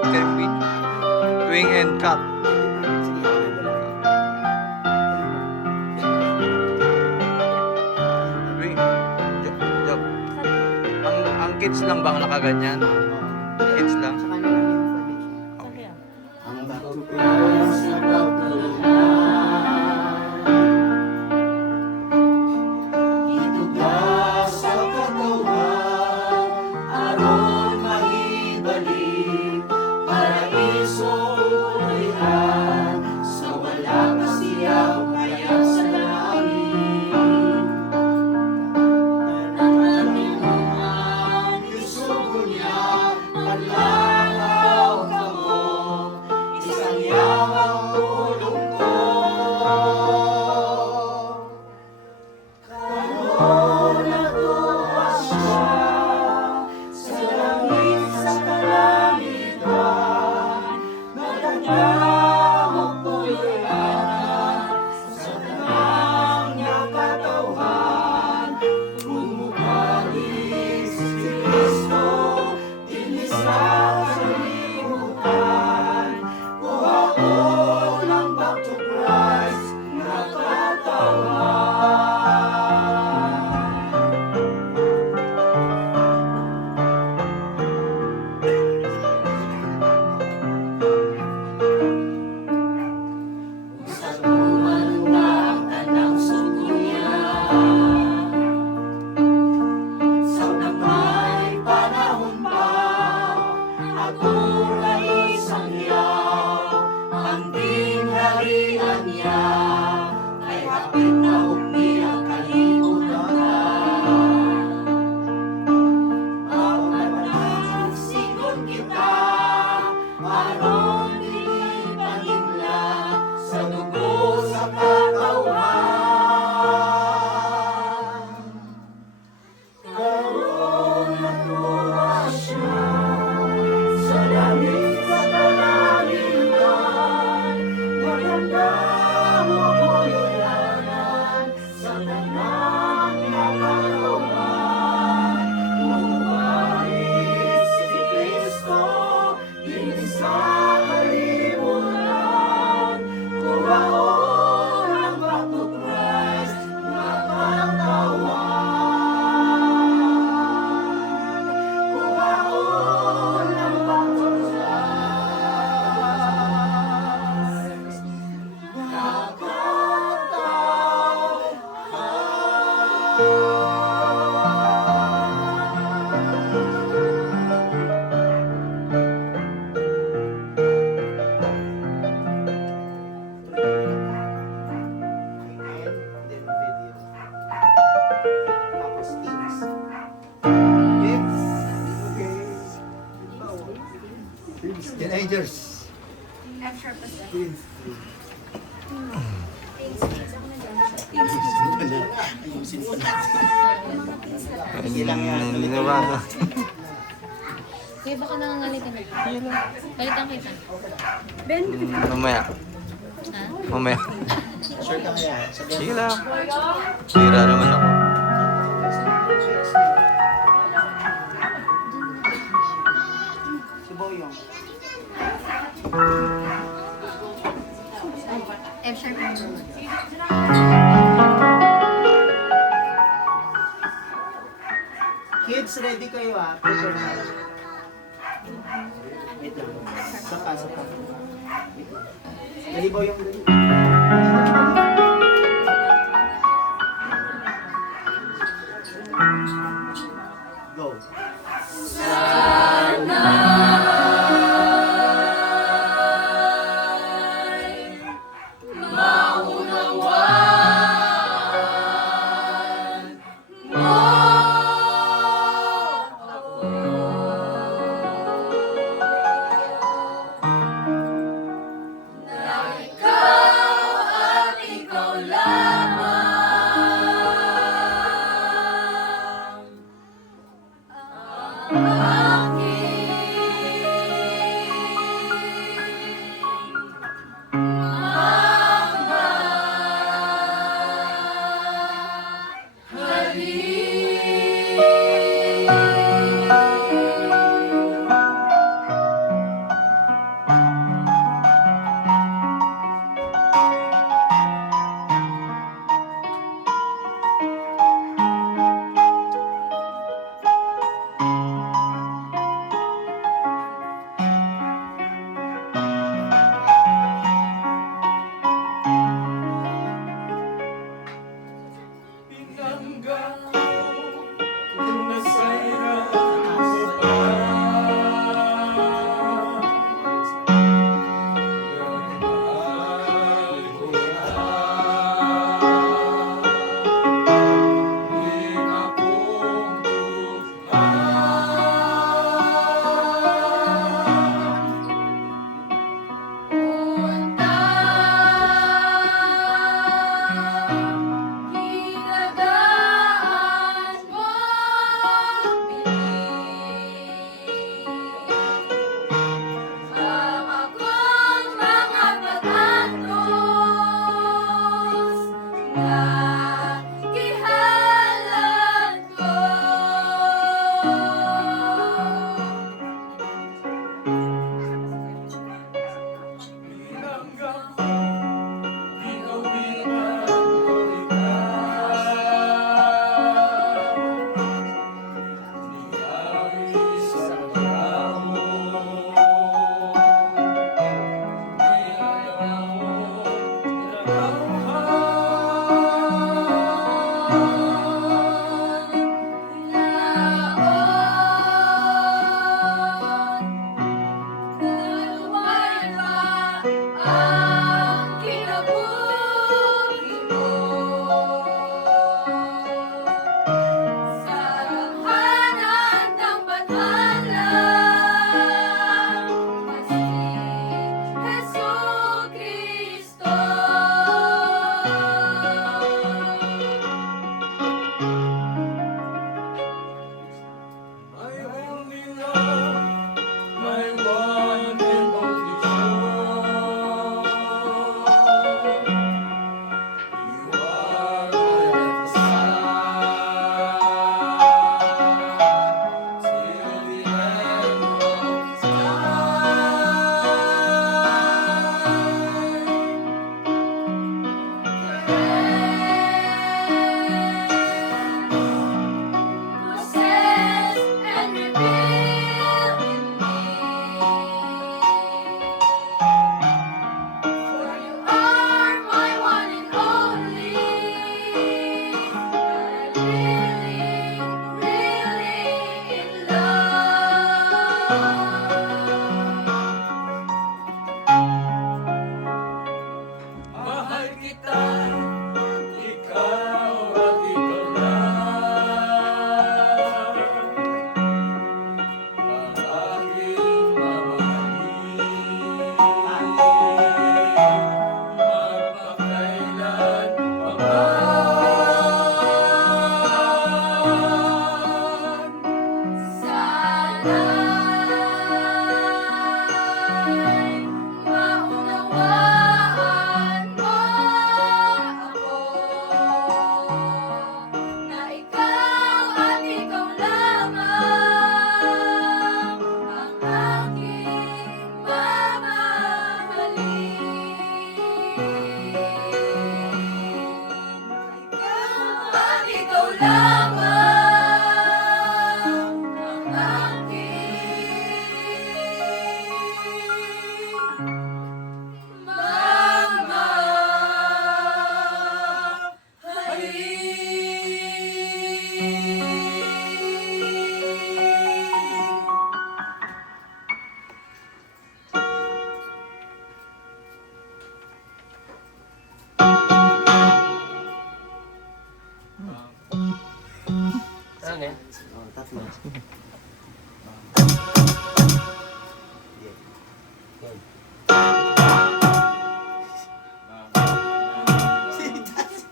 cut can be twing and cut. Twing. Job. Ang kids lang bang nakaganyan? Kids lang. Sa kanila yung information. Okay. Ang baptized na pagtulungan, itugas sa katawan, aron maibalik, paraiso ulihan, sa walang kasiyaw ngayon sa langit. Tanang isugo niya, panlangaw ka mo, isang yawang tulong ko. Karoon natuwa siya, sa langit sa kalangitan, nagandang puluyan, sa tanang niya katawan, bumabalik si Kristo, dinis sa kalimutan, kuhaon ang back to Christ, nakatawan. Sa kumanda ang tanang sugo niya, sa may panahon pa, atong isang yaw, ang dingharian niya, ay hapit na hukmi ang kalibutan. Sigon kita, aron dili panginla, sa dugo sa katawan. Karoon natuwa siya, sa langit sa kalangitan, magandang mapuluyanan, sa tanang nakatawan, bumalik si Kristo, dinis sa kalimutan, kuhaon ang back to Christ, nakatawan. Kuhaon ang back to Christ, Teenagers. Naniniwala. Kuya, baka nangangalitan na. Palitan kita. Mamaya. Ha? Mamaya. Sure ka kaya? Sige lang. Sira naman ako. Si Boyong. F-sharp mo. Kids, ready kayo ah. Prepare na. Wait lang. Saka. Dali Boyong. Go. Ikaw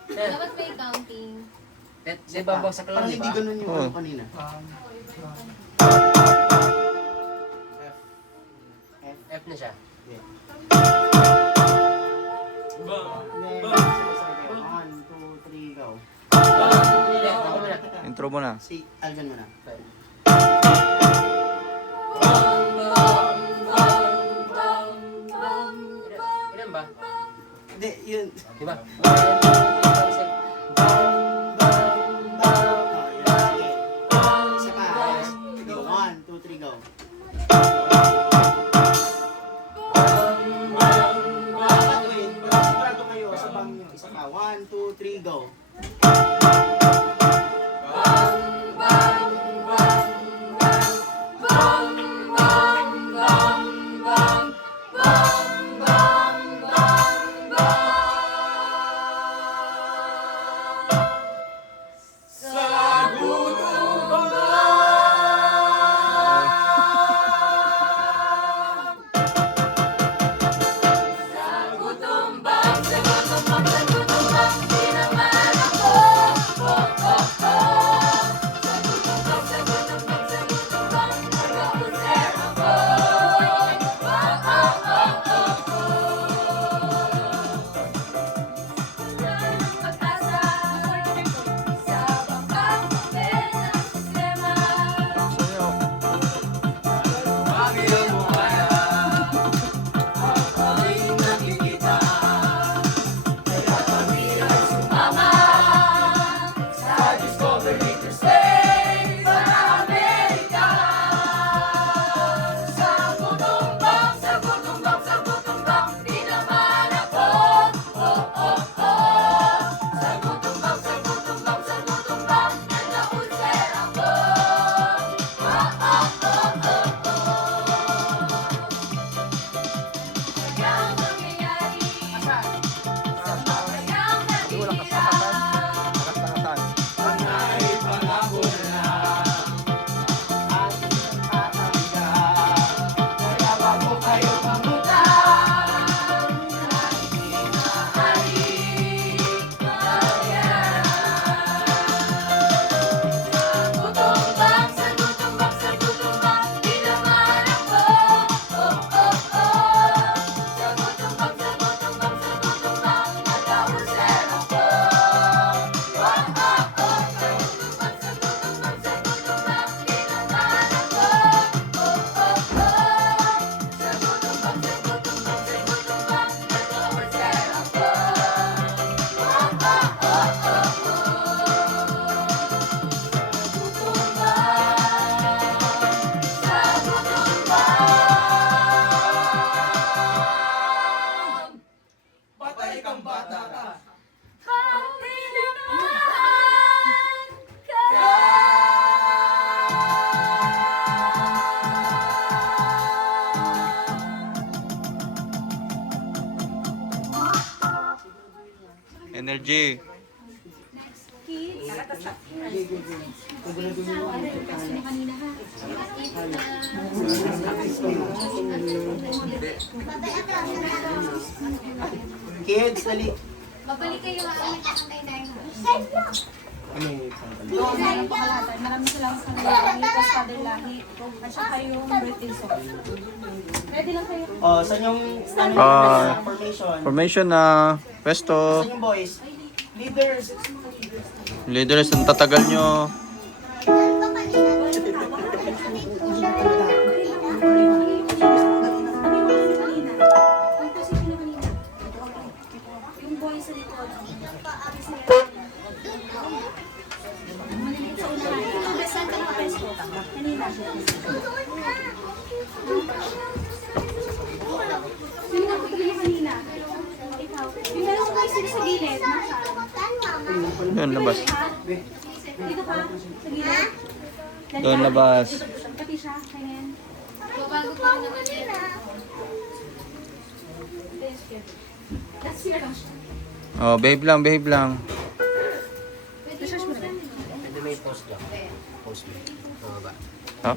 Dapat may counting. Di ba bagsak lang, Parang di hindi ba? ganun yung Oo. ano kanina. F na siya. One, two, three, go. Hindi, ako muna. Intro mo na. Si Aljan mo na. Ilan ba? Hindi, yun. Di ba? Isa pa. Sige, one, two, three, go. Dapat wait. Sigurado kayo sa bang nyo. Isa pa. One, two, three, go. Energy. Kids, dali. Babalik kayo ha. May kakantay tayo. Mayroon pa kalahatan. Maraming salamat sa mga Nico's Father Lahi. At saka yung birthday song. Ready lang kayo? Oh, saan yung ano Ah. yung formation? Formation na pwesto. Saan yung boys? Leaders. Leaders, ang tatagal nyo. Yung boy sa likod. Sa unahan. Ito, best center ng pesto. Kanina. Sino na patuloy mo kanina? Ikaw. Yung dalawang boy sila sa gilid. Nasaan? Doon, labas. Dito pa. Sa gilid. Doon, labas. Pati siya. Kanyan. Bago pa rin naman yan. That's here lang siya. Oh, behave lang, behave lang. Research mo na. Hindi may post lang. Post mo. Up.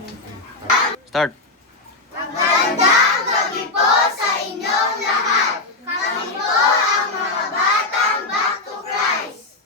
Start. Magandang gabi po sa inyong lahat. Kami po ang mga batang Back to Christ.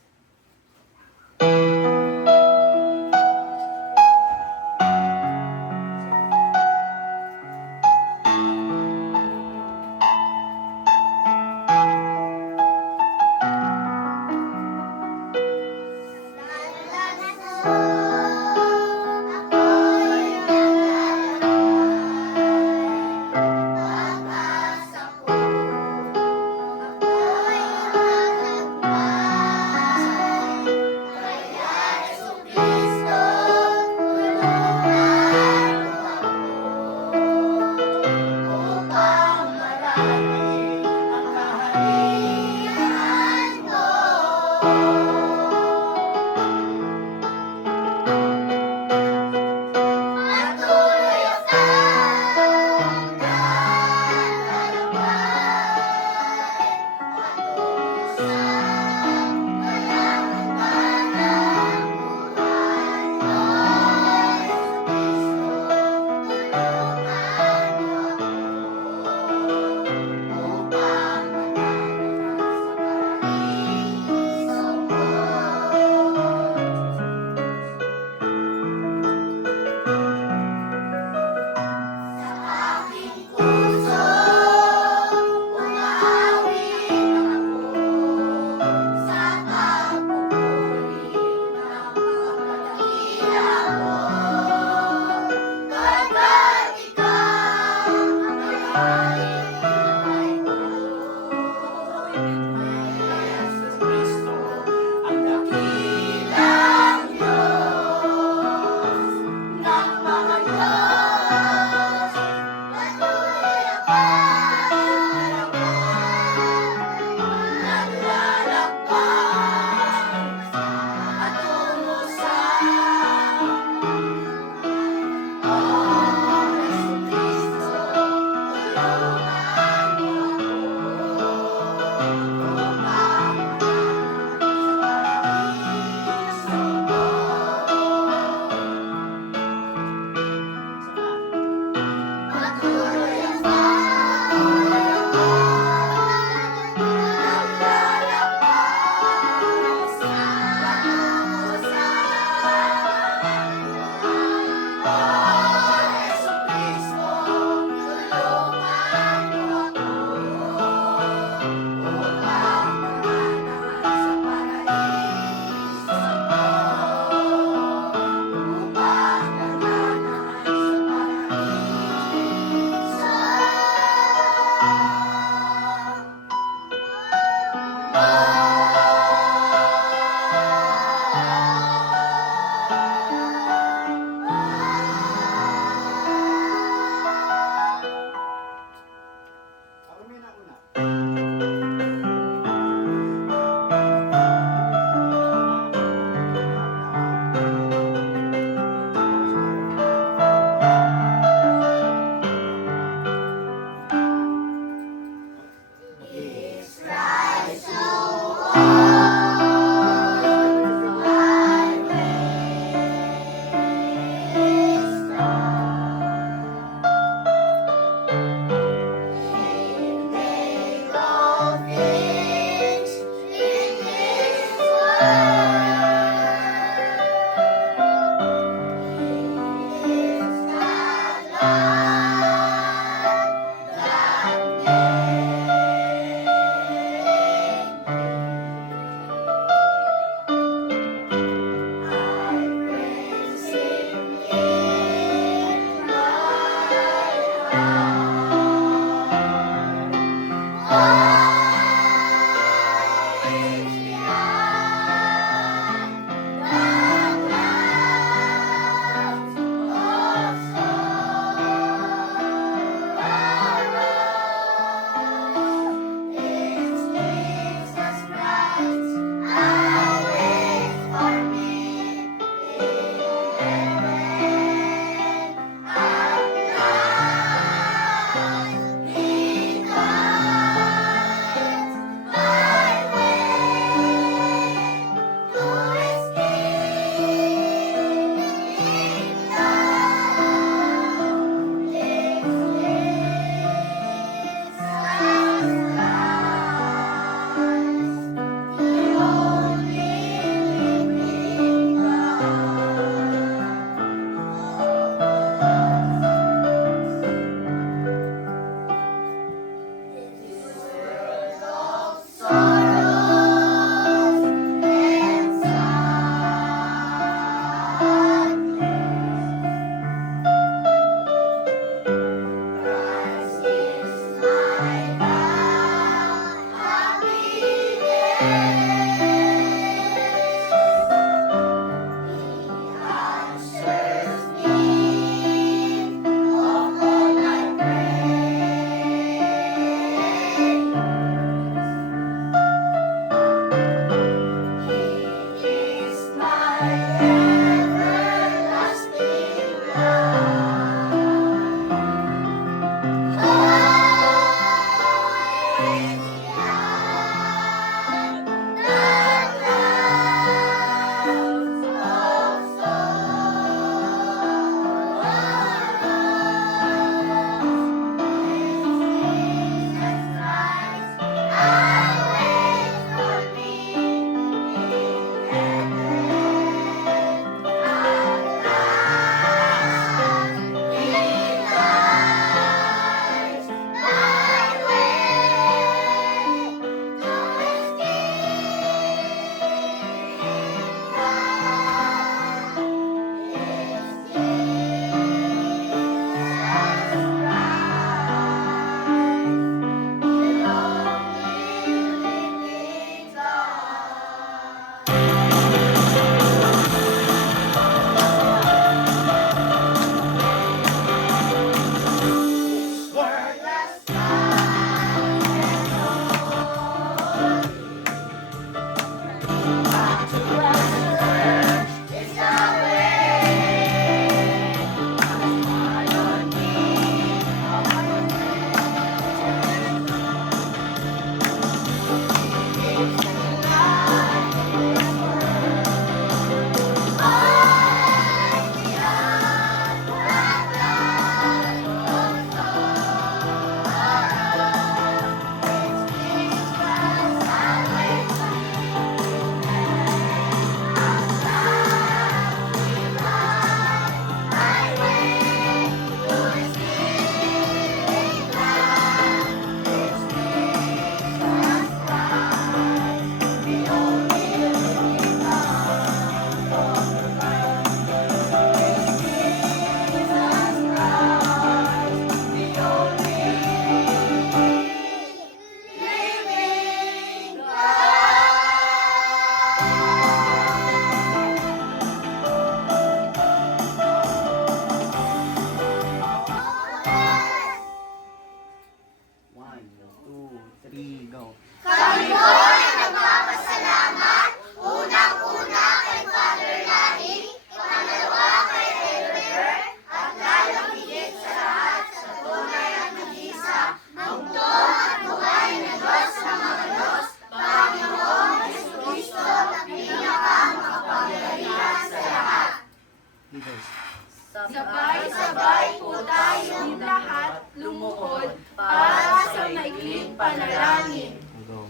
panalangin. Go.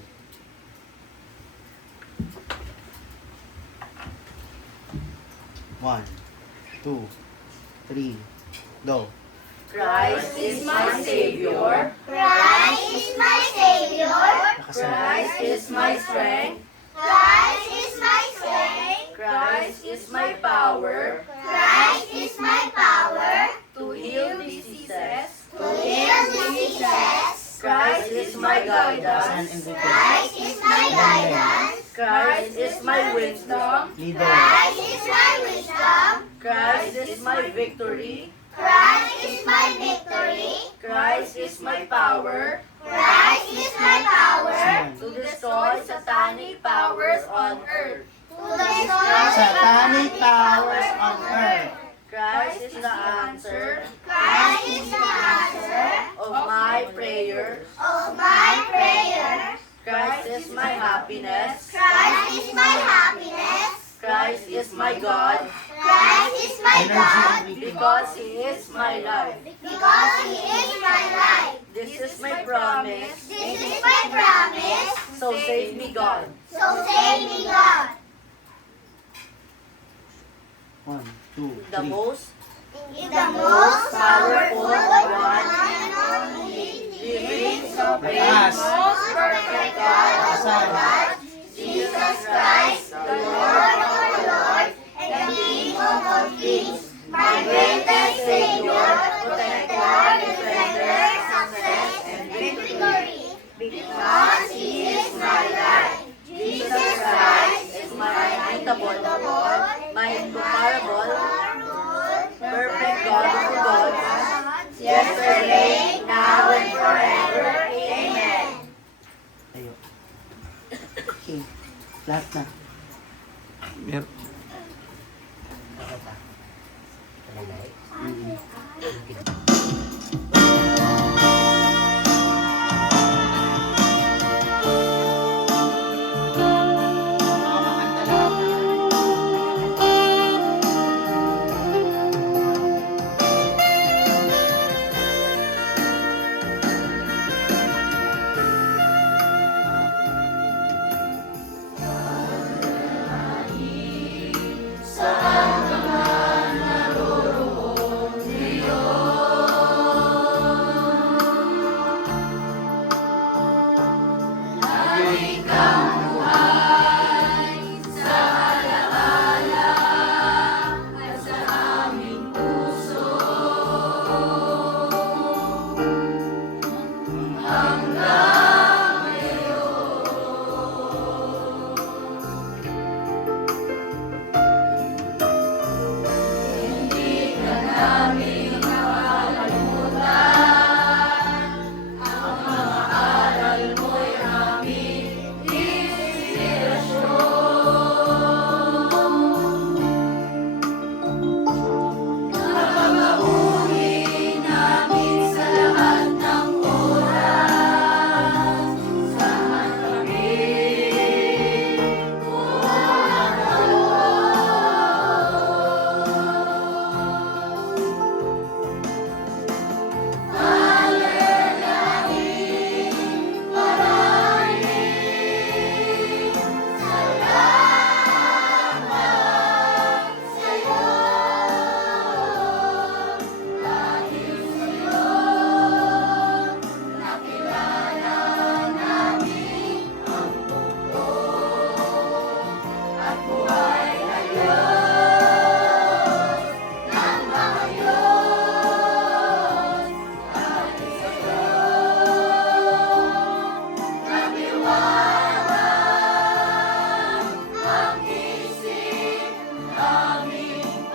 One, two, three, go. Christ is my Savior. Christ is my Savior. Nakasunod. is my strength. Christ is my strength. Christ is my power Christ is my power to heal diseases. to heal diseases. Christ is my Saan guidance. Enrique? Christ is my guidance. Christ is my wisdom. Leader. Christ is my wisdom. Christ is my victory. Christ is my victory. Christ is my power Christ is my power Saan? to destroy satanic powers on earth. to destroy Satanic powers on earth. Christ is the answer Christ is the answer of my prayers. of my prayer. Christ is my happiness. Christ is my happiness. Christ is my God Christ is my Energy, God Enrique. because He is my life. because He is my life. This is my promise. This is my promise. So save me, God. So save me, God. One, two, The three. most Is the most powerful one and only living, supreme, Taas. most perfect God of Saan? God, Jesus Christ, the Lord of our Lord, and the King of all kings, my greatest Savior, protector, defender, success, and victory. Because He is my life. Jesus Christ is my unbeatable, my incomparable, perfect God of gods, yesterday, now, and forever. Amen. Tayo. Okay. Lahat na. Mer